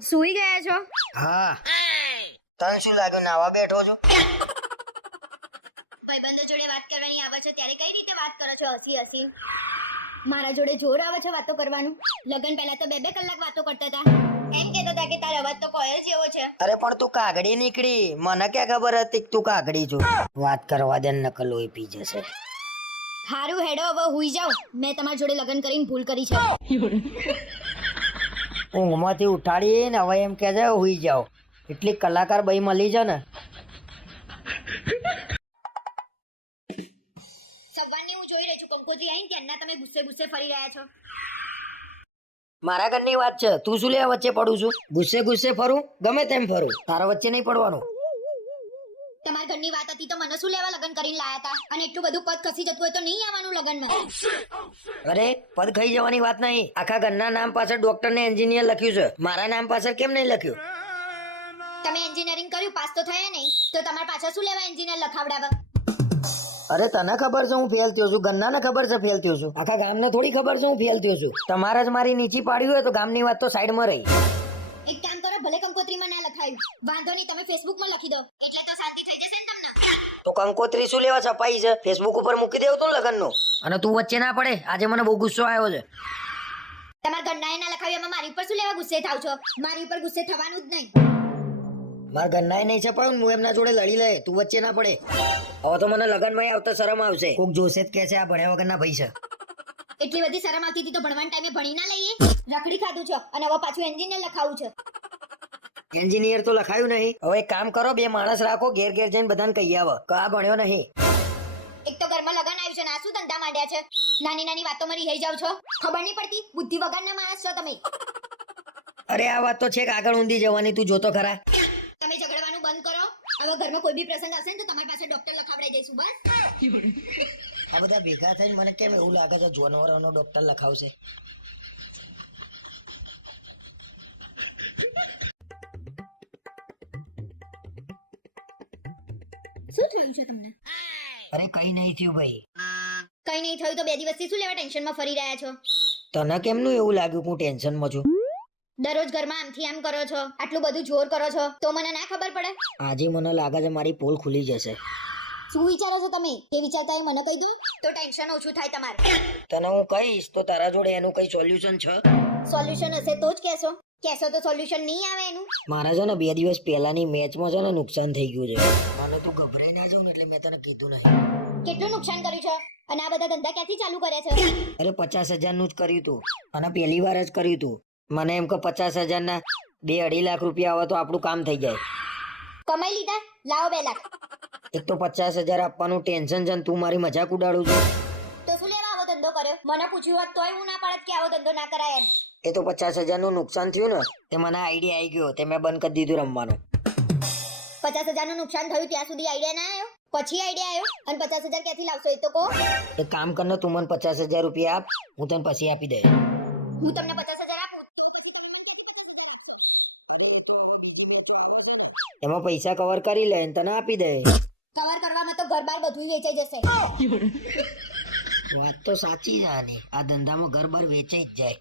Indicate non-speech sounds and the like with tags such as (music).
સૂઈ ગયા છો? હા. તને શું લાગ્યું નાવા બેઠો છો? ભાઈબંધો જોડે વાત કરવાની આવે છે ત્યારે કઈ રીતે વાત કરો છો? હસી હસી. મારા જોડે જોર આવે છે વાતો કરવાનું. લગન પહેલા તો બે બે કલાક વાતો કરતા હતા. એમ કહેતા હતા કે તારો અવાજ તો કોયલ જેવો છે. અરે પણ તું કાગડી નીકળી. મને ક્યાં ખબર હતી કે તું કાગડી છો? વાત કરવા દે નકલ હોય પી જશે. હારું હેડો હવે હુઈ જાવ મેં તમારા જોડે લગન કરીને ભૂલ કરી છે. (laughs) ઊંઘમાંથી ઉઠાડી ને હવે એમ કે છે હુઈ જાઓ. એટલી કલાકાર બઈ મળી છે ને. સવારની હું જોઈ રહી છું કંકોત્રી આવીને ત્યારના તમે ગુસ્સે ગુસ્સે ફરી રહ્યા છો. મારા ઘરની વાત છે તું શું લે વચ્ચે પડું છું? ગુસ્સે ગુસ્સે ફરું? ગમે તેમ ફરું. તારા વચ્ચે નહીં પડવાનું. તમારા ઘરની વાત હતી તો મને શું લેવા લગન કરીને લાયા હતા અને એટલું બધું પદ ખસી જતું હોય તો નહીં આવવાનું લગનમાં. અરે પદ ખાઈ જવાની વાત નહીં. આખા ઘરના નામ પાછળ ડોક્ટર ને એન્જિનિયર લખ્યું છે. મારા નામ પાછળ કેમ નહીં લખ્યું? તમે એન્જિનિયરિંગ કર્યું પાસ તો થયા નહીં. તો તમારા પાછળ શું લેવા એન્જિનિયર લખાવડાવવા? અરે તને ખબર છે હું ફેલ થયો છું? ગન્નાને ખબર છે ફેલ થયો છું? આખા ગામને થોડી ખબર છે હું ફેલ થયો છું? તમારે જ મારી નીચી પાડ્યું હોય તો ગામની વાત તો સાઈડમાં રહી. એક કામ કરો ભલે કંકોત્રીમાં ના લખાયું. વાંધો નહીં તમે ફેસબુકમાં લખી દો. તો કંકોત્રી શું લેવા છપાઈ છે. ફેસબુક ઉપર મૂકી દેવું તું લગનનું. અને તું વચ્ચે ના પડે. આજે મને બહુ ગુસ્સો આવ્યો છે. તમારા ઘરના ના લખાવ્યું એમાં મારી ઉપર શું લેવા ગુસ્સે થાવ છો? મારી ઉપર ગુસ્સે થવાનું જ નહીં. મારા ઘરના નહીં છપાયું હું એમના જોડે લડી લે તું વચ્ચે ના પડે. હવે તો મને લગનમાં આવતા શરમ આવશે. કોક જોશે જ કે છે આ ભણ્યા વગરના ભાઈ છે. એટલી બધી શરમ આવતી હતી તો ભણવાના ટાઈમે ભણી ના લઈએ? રખડી ખાધું છે. અને હવે પાછું એન્જિનિયર લખાવું છે. એન્જિનિયર તો લખાયું નહીં. હવે એક કામ કરો બે માણસ રાખો ઘેર ઘેર જઈને બધાને કહી આવો કે આ ભણ્યો નહીં. એક તો ઘરમાં લગન આવ્યું છે ને આ શું ધંધા માંડ્યા છે? નાની નાની વાતોમાં રહી જાવ છો? ખબર નહીં પડતી બુદ્ધિ વગરના માણસ છો તમે. અરે આ વાત તો છે કે આગળ ઊંધી જવાની તું જોતો ખરા. તમે ઝઘડવાનું બંધ કરો. હવે ઘરમાં કોઈ બી પ્રસંગ આવશે ને તો તમારી પાસે ડોક્ટર લખાવડાઈ દઈશું બસ. આ બધા ભેગા થઈને મને કેમ એવું લાગે છે જાનવરોનો ડોક્ટર લખાવશે? શું થયું છે તમને? અરે કઈ નહીં થયું ભાઈ. કઈ નહીં થયું તો બે દિવસથી શું લેવા ટેન્શનમાં ફરી રહ્યા છો? તને કેમનું એવું લાગ્યું કે હું ટેન્શનમાં છું? દરરોજ ઘરમાં આમથી આમ કરો છો આટલું બધું જોર કરો છો તો મને ના ખબર પડે? આજે મને લાગે છે મારી પોલ ખુલી જશે. શું વિચારો છો તમે? એ વિચારતા મને કહી દો. તો ટેન્શન ઓછું થાય તમારે. તને હું કહીશ તો તારા જોડે એનું કઈ સોલ્યુશન છે? સોલ્યુશન હશે તો જ કહેશો. કહેશો તો સોલ્યુશન નહીં આવે એનું. મારા છે ને બે દિવસ પહેલાની મેચમાં છે ને નુકસાન થઈ ગયું છે. મને તું ગભરાઈ ના જાઉં ને એટલે મેં તને કીધું નહીં. કેટલું નુકસાન કર્યું છે? અને આ બધા ધંધા ક્યાંથી ચાલુ કરે છે? અરે પચાસ હજારનું જ કર્યું તું. અને પહેલી વાર જ કર્યું તું. મને એમ કે પચાસ હજારના બે અઢી લાખ રૂપિયા આવે તો આપણું કામ થઈ જાય. કમાઈ લીધા? લાવો બે લાખ. એક તો પચાસ હજાર આપવાનું ટેન્શન છે તું મારી મજાક ઉડાડું છું. તો શું લેવા આવો ધંધો કર્યો? મને પૂછ્યું હોત તોય હું ના પાડત કે આવો ધંધો ના કરાય એમ. એ તો પચાસ હજારનું નુકસાન થયું ને તે મને આઈડિયા આવી ગયો તે મેં બંધ કરી દીધું રમવાનું. પચાસ હજારનું નુકસાન થયું ત્યાં સુધી આઈડિયા ના આવ્યો? પછી આઈડિયા આવ્યો? અને પચાસ હજાર ક્યાંથી લાવશો એ તો કહો. એક કામ કર તું મને પચાસ હજાર રૂપિયા આપ હું તને પછી આપી દઈશ. હું તમને પચાસ હજાર આપું? એમાં પૈસા કવર કરી લે તને આપી દે કવર કરવામાં તો ઘર બાર બધું વેચાઈ જશે. વાત તો સાચી છે આની. આ ધંધામાં ઘર બાર વેચાઈ જ જાય.